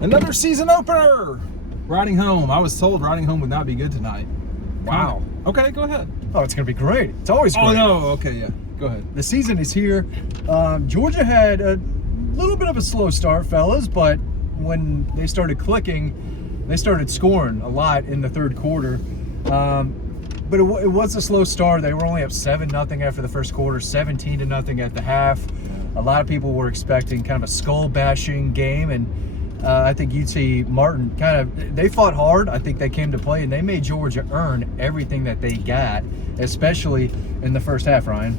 Another season opener. Riding home. I was told riding home would not be good tonight. Wow. Okay, go ahead. Oh, it's going to be great. It's always great. Oh, no. Okay, yeah. Go ahead. The season is here. Georgia had a little bit of a slow start, fellas, but when they started clicking, they started scoring a lot in the third quarter. But it was a slow start. They were only up 7-0 after the first quarter, 17-0 at the half. A lot of people were expecting kind of a skull-bashing game, and I think UT Martin they fought hard. I think they came to play, and they made Georgia earn everything that they got, especially in the first half, Ryan.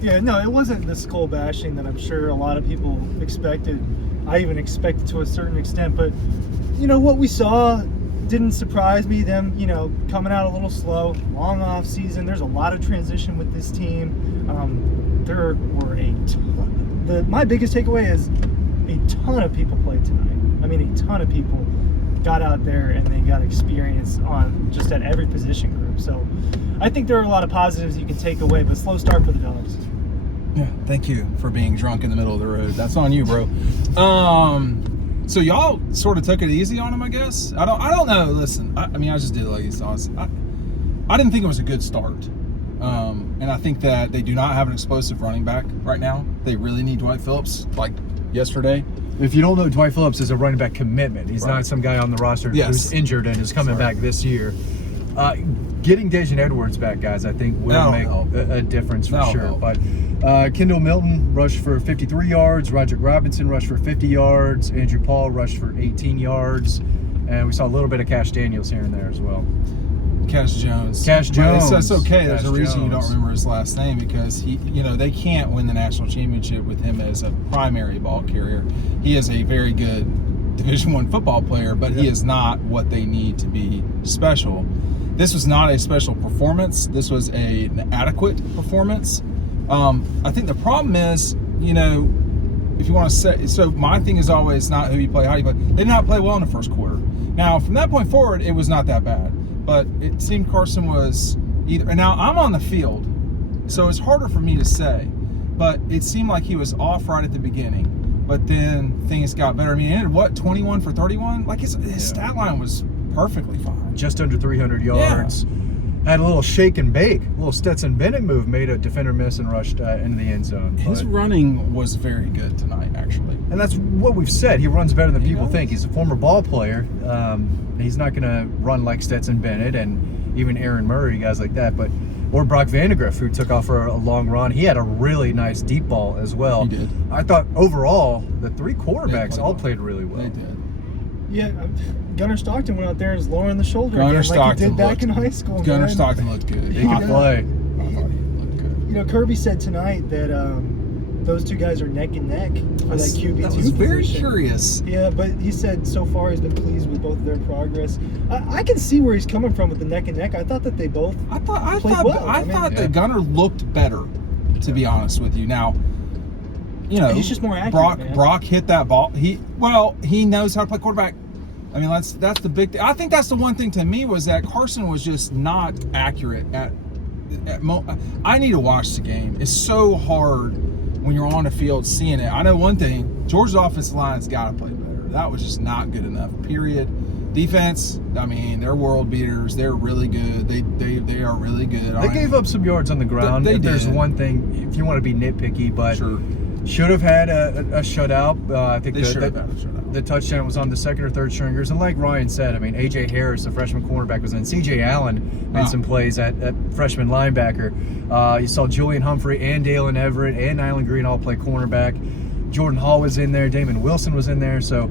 Yeah, no, it wasn't the skull bashing that I'm sure a lot of people expected. I even expected to a certain extent, but what we saw didn't surprise me. Them, coming out a little slow, long off season. There's a lot of transition with this team. There were my biggest takeaway is a ton of people played tonight. I mean, a ton of people got out there and they got experience on just at every position group. So I think there are a lot of positives you can take away, but slow start for the Dogs. Yeah, thank you for being drunk in the middle of the road. That's on you, bro. So y'all sort of took it easy on him, I guess. I don't know. Listen, I just did like these thoughts. I didn't think it was a good start. And I think that they do not have an explosive running back right now. They really need Dwight Phillips, like yesterday. If you don't know, Dwight Phillips is a running back commitment. He's Right. not some guy on the roster Yes. who's injured and is coming back this year. Getting Dejan Edwards back, guys, I think will make a difference for sure. Help. But Kendall Milton rushed for 53 yards. Roderick Robinson rushed for 50 yards. Andrew Paul rushed for 18 yards. And we saw a little bit of Cash Daniels here and there as well. Cash Jones. Cash Jones. That's okay. There's Cash a reason you don't Jones. remember his last name because they can't win the national championship with him as a primary ball carrier. He is a very good Division I football player, but he is not what they need to be special. This was not a special performance. This was an adequate performance. I think the problem is, if you want to say, so my thing is always not who you play, how you play. They did not play well in the first quarter. Now, from that point forward, it was not that bad. But it seemed Carson was either, and now I'm on the field, so it's harder for me to say, but it seemed like he was off right at the beginning, but then things got better. I mean, he ended 21 for 31? Like his stat line was perfectly fine. Just under 300 yards. Yeah. Had a little shake and bake, a little Stetson Bennett move, made a defender miss and rushed into the end zone. His running was very good tonight, actually. And that's what we've said. He runs better than people think. He's a former ball player. He's not going to run like Stetson Bennett and even Aaron Murray, guys like that. Or Brock Vandegrift, who took off for a long run. He had a really nice deep ball as well. He did. I thought overall, the three quarterbacks all played really well. They did. Yeah, Gunnar Stockton went out there and was lowering the shoulder Gunnar again, like he did back in high school. Gunnar man. Stockton looked good. He could play. I thought he looked good. Kirby said tonight that those two guys are neck and neck for that QB2 That was very position. Curious. Yeah, but he said so far he's been pleased with both of their progress. I can see where he's coming from with the neck and neck. I thought that they both played well. I thought that Gunnar looked better, to be honest with you. Now, he's just more accurate. Brock hit that ball. He knows how to play quarterback. I mean, that's the big thing. I think that's the one thing to me was that Carson was just not accurate I need to watch the game. It's so hard when you're on the field seeing it. I know one thing, Georgia's offensive line's got to play better. That was just not good enough, period. Defense, I mean, they're world beaters. They're really good. They are really good. They gave up some yards on the ground. They did. There's one thing, if you want to be nitpicky, but Sure. should have had a shutout. I think They should have had a shutout. The touchdown was on the second or third stringers. And like Ryan said, I mean, A.J. Harris, the freshman cornerback, was in. C.J. Allen made some plays at freshman linebacker. You saw Julian Humphrey and Dalen Everett and Nyland Green all play cornerback. Jordan Hall was in there. Damon Wilson was in there. So,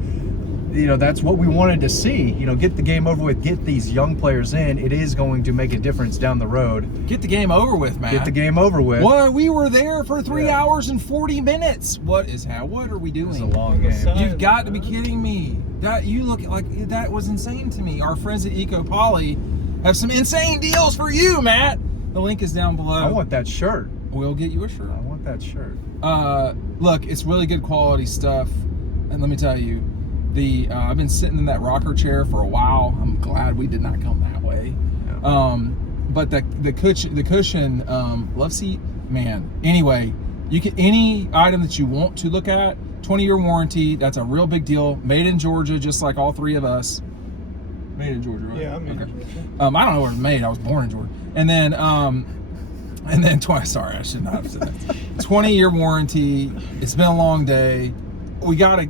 that's what we wanted to see. Get the game over with. Get these young players in. It is going to make a difference down the road. Get the game over with, man. Get the game over with. What? We were there for 3 hours and 40 minutes. What are we doing? It's a long game. You've got to be kidding me. You look like that was insane to me. Our friends at EkoPoly have some insane deals for you, Matt. The link is down below. I want that shirt. We'll get you a shirt. I want that shirt. Look, it's really good quality stuff. And let me tell you, I've been sitting in that rocker chair for a while. I'm glad we did not come that way. Yeah. But the cushion love seat, man. Anyway, you can any item that you want to look at, 20-year warranty. That's a real big deal. Made in Georgia, just like all three of us. Made in Georgia, right? Yeah, I'm in Georgia. I don't know where it was made. I was born in Georgia. And then 20. Sorry, I should not have said that. 20-year warranty. It's been a long day.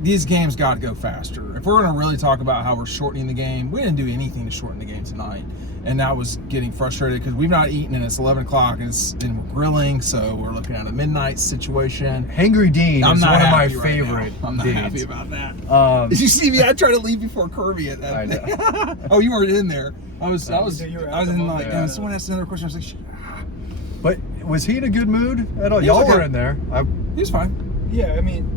These games got to go faster. If we're going to really talk about how we're shortening the game, we didn't do anything to shorten the game tonight. And that was getting frustrated because we've not eaten and it's 11 o'clock and we're grilling, so we're looking at a midnight situation. Hangry Dean is one of my favorite. Right, I'm not Deans. happy about that. Did you see me? I tried to leave before Kirby at that. I know. Oh, you weren't in there. I was you were in like. Yeah. And someone asked another question. I was like, shit. But was he in a good mood at all? He was Y'all okay. were in there. He was fine. Yeah, I mean,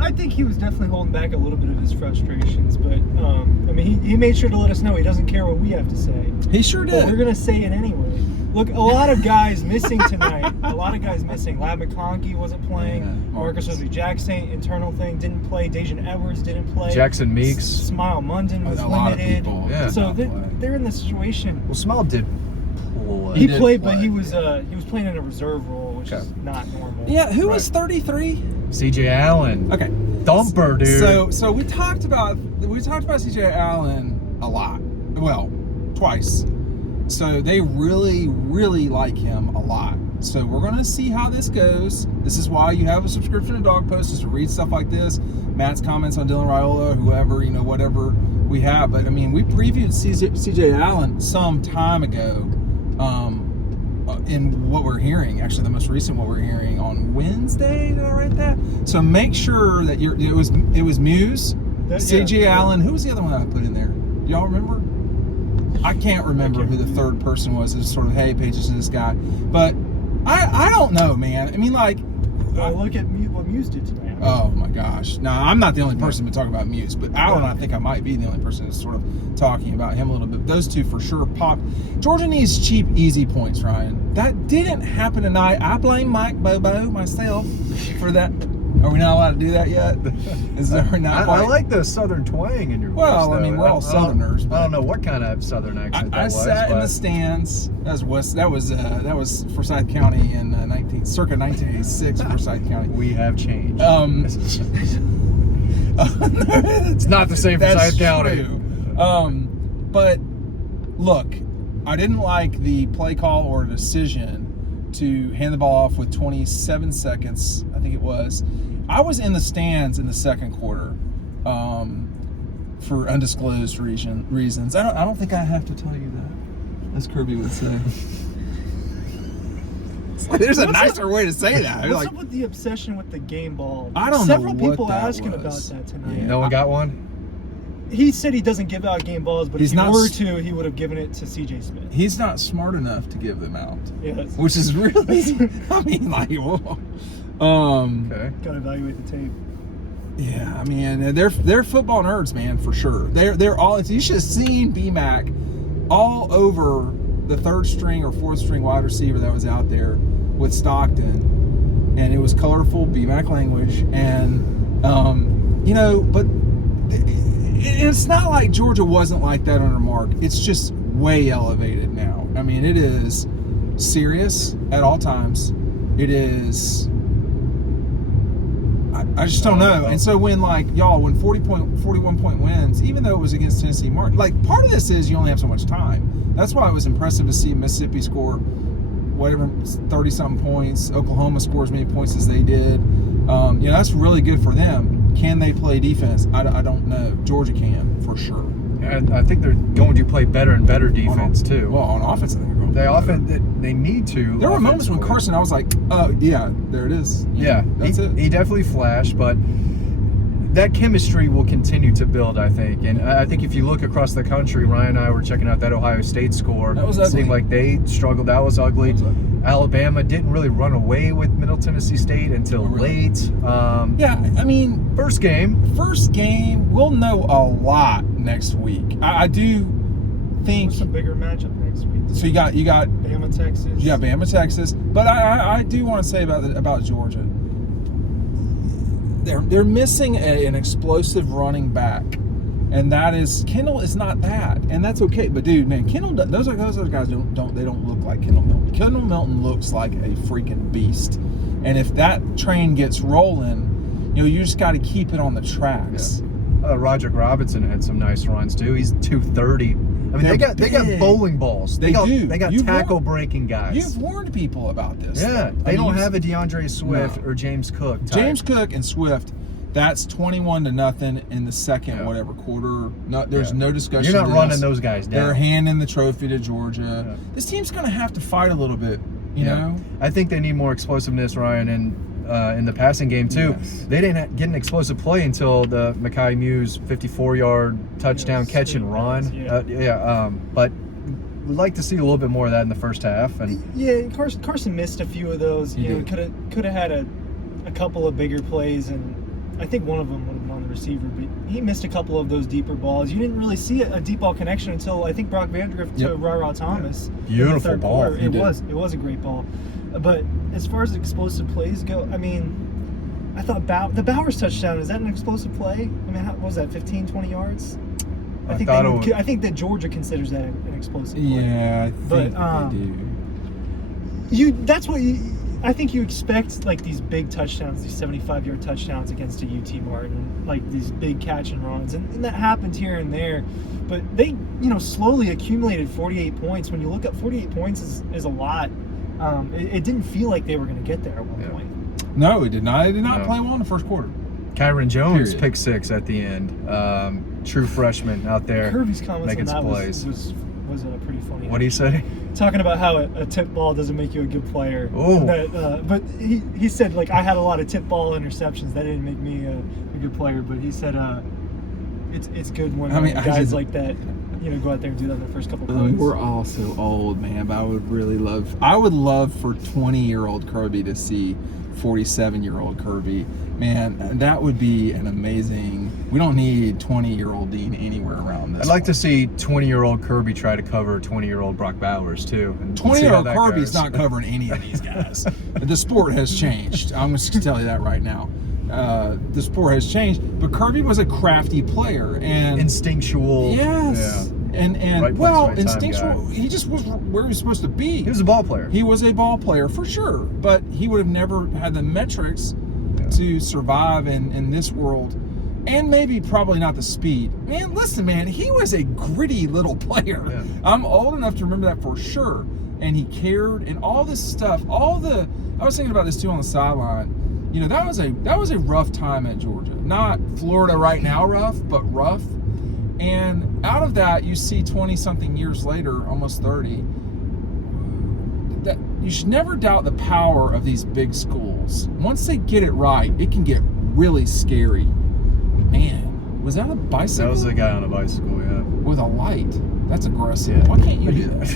I think he was definitely holding back a little bit of his frustrations, but I mean, he made sure to let us know he doesn't care what we have to say. He sure did. But we're gonna say it anyway. Look, a lot of guys missing tonight. A lot of guys missing. Lab McConkey wasn't playing. Yeah, Marcus Jackson, internal thing, didn't play. Dejan Edwards didn't play. Jackson Meeks. Smile Munden was A lot of limited. people Yeah. did So not play. they're in this situation. Well, Smile did play. He did played, play. but he was playing in a reserve role, which is not normal. Yeah, who was Right. 33? CJ Allen. Okay. Thumper, dude. So we talked about CJ Allen a lot. Well, twice. So they really, really like him a lot. So we're going to see how this goes. This is why you have a subscription to Dog Post, is to read stuff like this. Matt's comments on Dylan Raiola, whoever, whatever we have. But I mean, we previewed CJ Allen some time ago. In what we're hearing, actually the most recent what we're hearing on Wednesday. Did I write that? So make sure that it was Muse, CJ Allen. Who was the other one I put in there? Y'all remember? I can't remember who the third person was. It's sort of, hey, pay attention to this guy. But I don't know, man. I mean, like, Look at what Muse did tonight. oh my gosh. No, I'm not the only person to talk about Muse, but Allen, I think I might be the only person that's sort of talking about him a little bit. Those two for sure pop. Georgia needs cheap, easy points, Ryan. That didn't happen tonight. I blame Mike Bobo myself for that. Are we not allowed to do that yet? Is there not? I like the southern twang in your voice. Well, I though. mean, we're all Southerners. I don't know what kind of southern accent that I was. sat in but the stands. That was Forsyth County in circa 1986. Forsyth County. we have changed. It's not the same Forsyth County. But look, I didn't like the play call or decision to hand the ball off with 27 seconds, I think it was. I was in the stands in the second quarter for undisclosed reasons. I don't think I have to tell you that, as Kirby would say. There's a nicer way to say that. What's up with the obsession with the game ball? I don't know Several what people that asking was. about that tonight. No one got one? He said he doesn't give out game balls, but He's if he not were s- to, he would have given it to CJ Smith. He's not smart enough to give them out, Yes. which is really, I mean, like, whoa. Okay. Gotta evaluate the tape. Yeah, I mean, they're football nerds, man, for sure. They're all. You should have seen BMAC all over the third string or fourth string wide receiver that was out there with Stockton, and it was colorful BMAC language, and but it's not like Georgia wasn't like that under Mark. It's just way elevated now. I mean, it is serious at all times. It is. I just don't know. And so when, like, y'all, when 41 point wins, even though it was against Tennessee Martin, like, part of this is you only have so much time. That's why it was impressive to see Mississippi score whatever 30-something points. Oklahoma score as many points as they did. That's really good for them. Can they play defense? I don't know. Georgia can, for sure. And I think they're going to play better and better defense, too. Well, on offense, I think they're going to They play often better. they need to. There were moments when offensively. Carson, I was like, oh, yeah, there it is. Yeah, That's it. He definitely flashed, but that chemistry will continue to build, I think. And I think if you look across the country, Ryan and I were checking out that Ohio State score. That was It seemed ugly. like they struggled. That was ugly. That was ugly. Alabama didn't really run away with Middle Tennessee State until Really? late. Yeah, I mean, First game. we'll know a lot next week. I do think. What's a bigger matchup next week? So you got Bama, Texas. Bama, Texas, but I do want to say about Georgia. They're missing an explosive running back, and that is Kendall is not that, and that's okay. But dude, man, Kendall, those other guys don't look like Kendall Milton. Kendall Milton looks like a freaking beast, and if that train gets rolling, You just got to keep it on the tracks. Roderick Robinson had some nice runs too. He's 230. I mean, they got bowling balls. They got tackle breaking guys. You've warned people about this. Yeah, they don't have a DeAndre Swift or James Cook type. James Cook and Swift. That's 21-0 in the second whatever quarter. No, there's no discussion. You're not running those guys down. They're handing the trophy to Georgia. Yeah. This team's going to have to fight a little bit. You know. I think they need more explosiveness, Ryan, in the passing game too. Yes. They didn't get an explosive play until the Mekhi Muse 54-yard touchdown catch and run. But we'd like to see a little bit more of that in the first half. And Carson missed a few of those. Could have had a couple of bigger plays, and I think one of them would have been on the receiver, but he missed a couple of those deeper balls. You didn't really see a deep ball connection until I think Brock Vandegrift to Ra Thomas. Beautiful ball. It was a great ball. But as far as explosive plays go, I mean, I thought the Bowers touchdown, is that an explosive play? I mean, what was that, 15, 20 yards? I think that Georgia considers that an explosive play. Yeah, I think they do. I think you expect like these big touchdowns, these 75-yard touchdowns against a UT Martin, like these big catch and runs, and that happened here and there. But they, slowly accumulated 48 points. When you look up 48 points is a lot. It didn't feel like they were going to get there at one point. No, it did not. It did not play well in the first quarter. Kyron Jones pick 6 at the end. True freshman out there. Kirby's comments making on that plays. was pretty funny. What did he say? Talking about how a tip ball doesn't make you a good player. Oh. But he said, like, I had a lot of tip ball interceptions. That didn't make me a good player. But he said it's good when guys like that go out there and do that in the first couple plays. We're all so old, man, but I would love for 20-year-old Kirby to see 47-year-old Kirby. Man, that would be an amazing. We don't need 20-year-old Dean anywhere around this. I'd like to see 20-year-old Kirby try to cover 20-year-old Brock Bowers too. 20-year-old Kirby's not covering any of these guys. The sport has changed. I'm just going to tell you that right now. The sport has changed, but Kirby was a crafty player and instinctual. Yes. Yeah. And right place, right instinctual. He just was where he was supposed to be. He was a ball player. He was a ball player for sure, but he would have never had the metrics to survive in this world, and probably not the speed. Man, listen, man, he was a gritty little player. Yeah. I'm old enough to remember that for sure, and he cared and all this stuff. I was thinking about this too on the sideline. That was a rough time at Georgia. Not Florida right now rough, but rough. And out of that, you see 20-something years later, almost 30, that you should never doubt the power of these big schools. Once they get it right, it can get really scary. Man, was that a bicycle? That was a guy on a bicycle, yeah. With a light. That's aggressive. Yeah. Why can't you do that?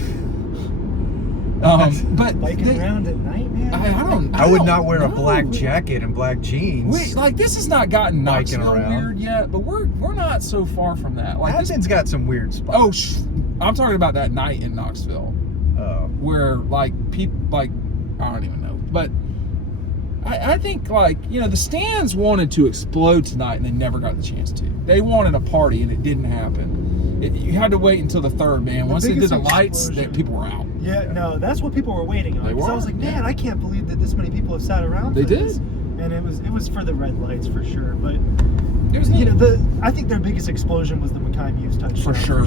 But biking around at night, man. I would not wear a black jacket and black jeans. This has not gotten Knoxville weird yet, but we're not so far from that. Like Athens got some weird spots. I'm talking about that night in Knoxville, where people I don't even know, but I think the stands wanted to explode tonight and they never got the chance to. They wanted a party and it didn't happen. You had to wait until the third, man. Once they did the lights, people were out. Yeah, no, that's what people were waiting on. Because I was like, man, I can't believe that this many people have sat around. They did, and it was for the red lights for sure. But it was I think their biggest explosion was the Mekhi Muse touchdown. For sure.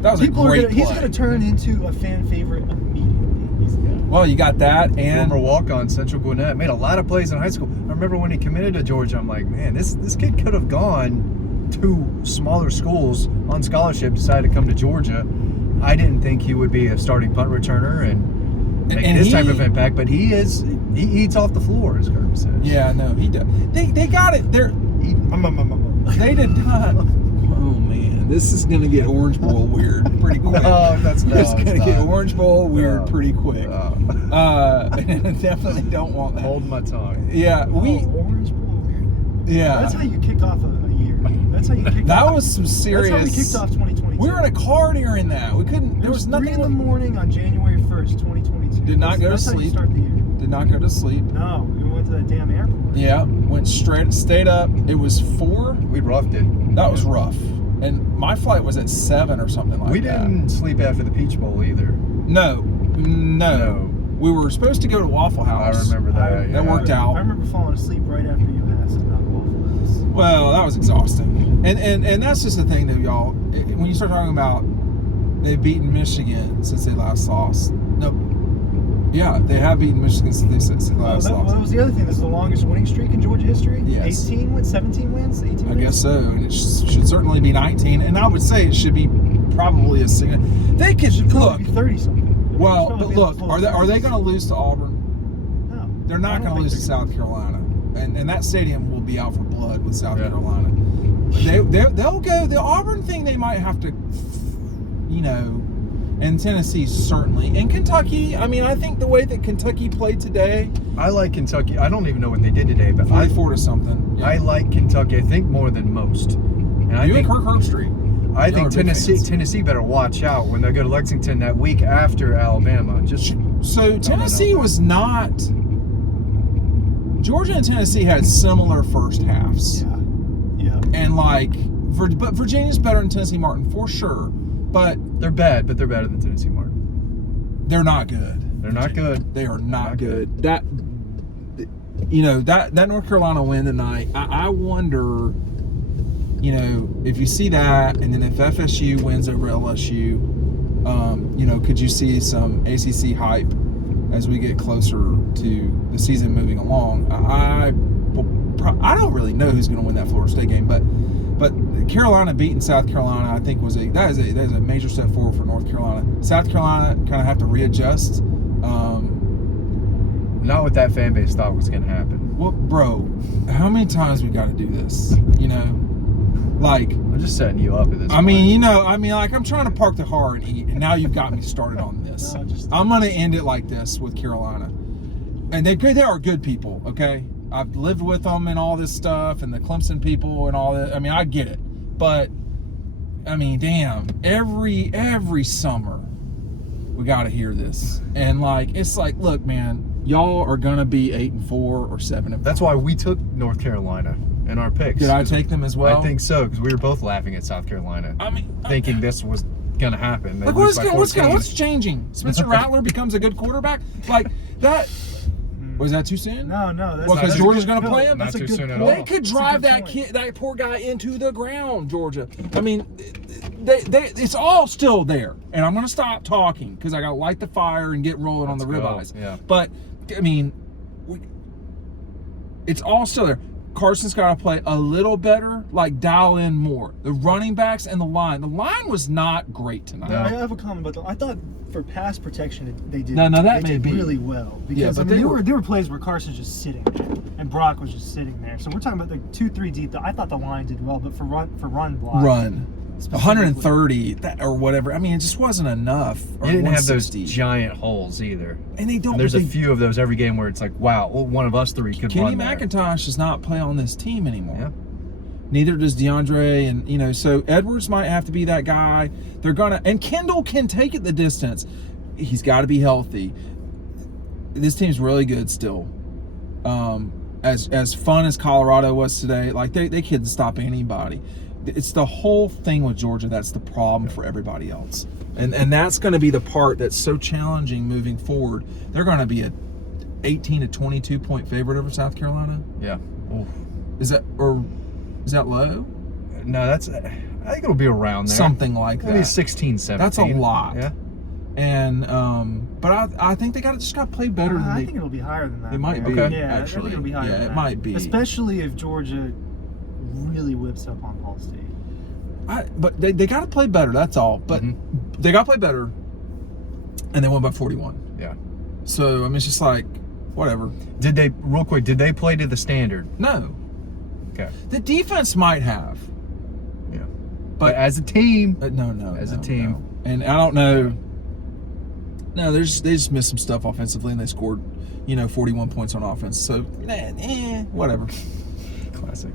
That was people a great play. He's going to turn into a fan favorite immediately. Well, you got that, and former walk-on Central Gwinnett, made a lot of plays in high school. I remember when he committed to Georgia, I'm like, man, this kid could have gone to smaller schools on scholarship, decided to come to Georgia. I didn't think he would be a starting punt returner and make this type of impact, but he eats off the floor, as Kirby says. Yeah, no, he does. They got it. They did not. Oh man, this is gonna get Orange Bowl weird pretty quick. It's gonna get Orange Bowl weird pretty quick. Definitely don't want that. Hold my tongue. Yeah, Orange Bowl weird. Yeah, that's how you kick off a year. That's how you kick. That was some serious. That's how we kicked off 2022. We were in a car during that. We couldn't. There was nothing 3 in the morning on January 1st, 2022. Did not go to sleep. That's how you start the year. Did not go to sleep. No, we went to that damn airport. Yeah, stayed up. It was 4. We roughed it. That was rough. And my flight was at 7 or something like that. We didn't sleep after the Peach Bowl either. No. We were supposed to go to Waffle House. I remember that. That worked out. I remember falling asleep right after UMass. said about Waffle House. Well, that was exhausting. And that's just the thing, though, y'all. When you start talking about they've beaten Michigan since they last lost. Nope. Yeah, they have beaten Michigan since they last lost. Well, that was the other thing. This is the longest winning streak in Georgia history. Yes. 18 wins, 17 wins, 18 wins? I guess so. And it should certainly be 19. And I would say it should be probably a significant. They could look. Be 30 something. Well, but look, are they going to lose to Auburn? No. They're not going to lose to South Carolina. And that stadium will be out for blood with South Carolina. They'll go. The Auburn thing, they might have to, and Tennessee certainly. And Kentucky, I mean, I think the way that Kentucky played today. I like Kentucky. I don't even know what they did today, but 44 to something. Yeah. I like Kentucky, I think, more than most. And I think Kirk Herbstreit. I think Tennessee better watch out when they go to Lexington that week after Alabama. So Tennessee was not. Georgia and Tennessee had similar first halves. Yeah. And but Virginia's better than Tennessee Martin for sure. But they're bad, but they're better than Tennessee Martin. They're not good. They're not good. They are not good. That North Carolina win tonight. I wonder. If you see that, and then if FSU wins over LSU, could you see some ACC hype as we get closer to the season moving along? I don't really know who's going to win that Florida State game, but Carolina beating South Carolina, I think that is a major step forward for North Carolina. South Carolina kind of have to readjust. Not what that fan base thought was going to happen. Well, bro, how many times we got to do this? I'm just setting you up at this point. I'm trying to park the car and eat, and now you've got me started on this. I'm going to end it like this with Carolina. And they are good people, okay? I've lived with them and all this stuff, and the Clemson people and all that. I mean, I get it. But, damn, every summer we got to hear this. And, it's like, look, man, y'all are going to be 8-4 or 7-5. That's why we took North Carolina in our picks. Did I take them as well? I think so, because we were both laughing at South Carolina. Thinking this was going to happen. What's changing? Spencer Rattler becomes a good quarterback? Was that too soon? No. Because Georgia's going to play him? Not too soon at all. They could drive that poor guy into the ground, Georgia. It's all still there. And I'm going to stop talking because I got to light the fire and get rolling on the ribeyes. Yeah. But, it's all still there. Carson's got to play a little better, dial in more. The running backs and the line. The line was not great tonight. I have a comment about that. I thought for pass protection they did. That they may did be really well because there were plays where Carson's just sitting there and Brock was just sitting there. So we're talking about the 2-3 deep. I thought the line did well, but for run block. 130 or whatever. It just wasn't enough. You didn't have those giant holes either. And they don't. And there's a few of those every game where it's like, wow, one of us three could run there. Kenny McIntosh does not play on this team anymore. Yeah. Neither does DeAndre, and so Edwards might have to be that guy. And Kendall can take it the distance. He's got to be healthy. This team's really good still. As fun as Colorado was today, they couldn't stop anybody. It's the whole thing with Georgia that's the problem for everybody else. And that's going to be the part that's so challenging moving forward. They're going to be a 18 to 22 point favorite over South Carolina. Yeah. Oof. Is that low? No, I think it'll be around there. Something like that. Maybe 16, 17. That's a lot. Yeah. And but I think they just got to play better than I think it'll be higher than that. It might be. Okay. Yeah, actually. I think it'll be higher than that. It might be. Especially if Georgia really whips up on Ball State. But they got to play better. That's all. But they got to play better, and they won by 41. Yeah. So it's just whatever. Did they play to the standard? No. Okay. The defense might have. Yeah. But as a team, no. As a team, no. And I don't know. No, they just missed some stuff offensively, and they scored, 41 points on offense. So, whatever. Classic.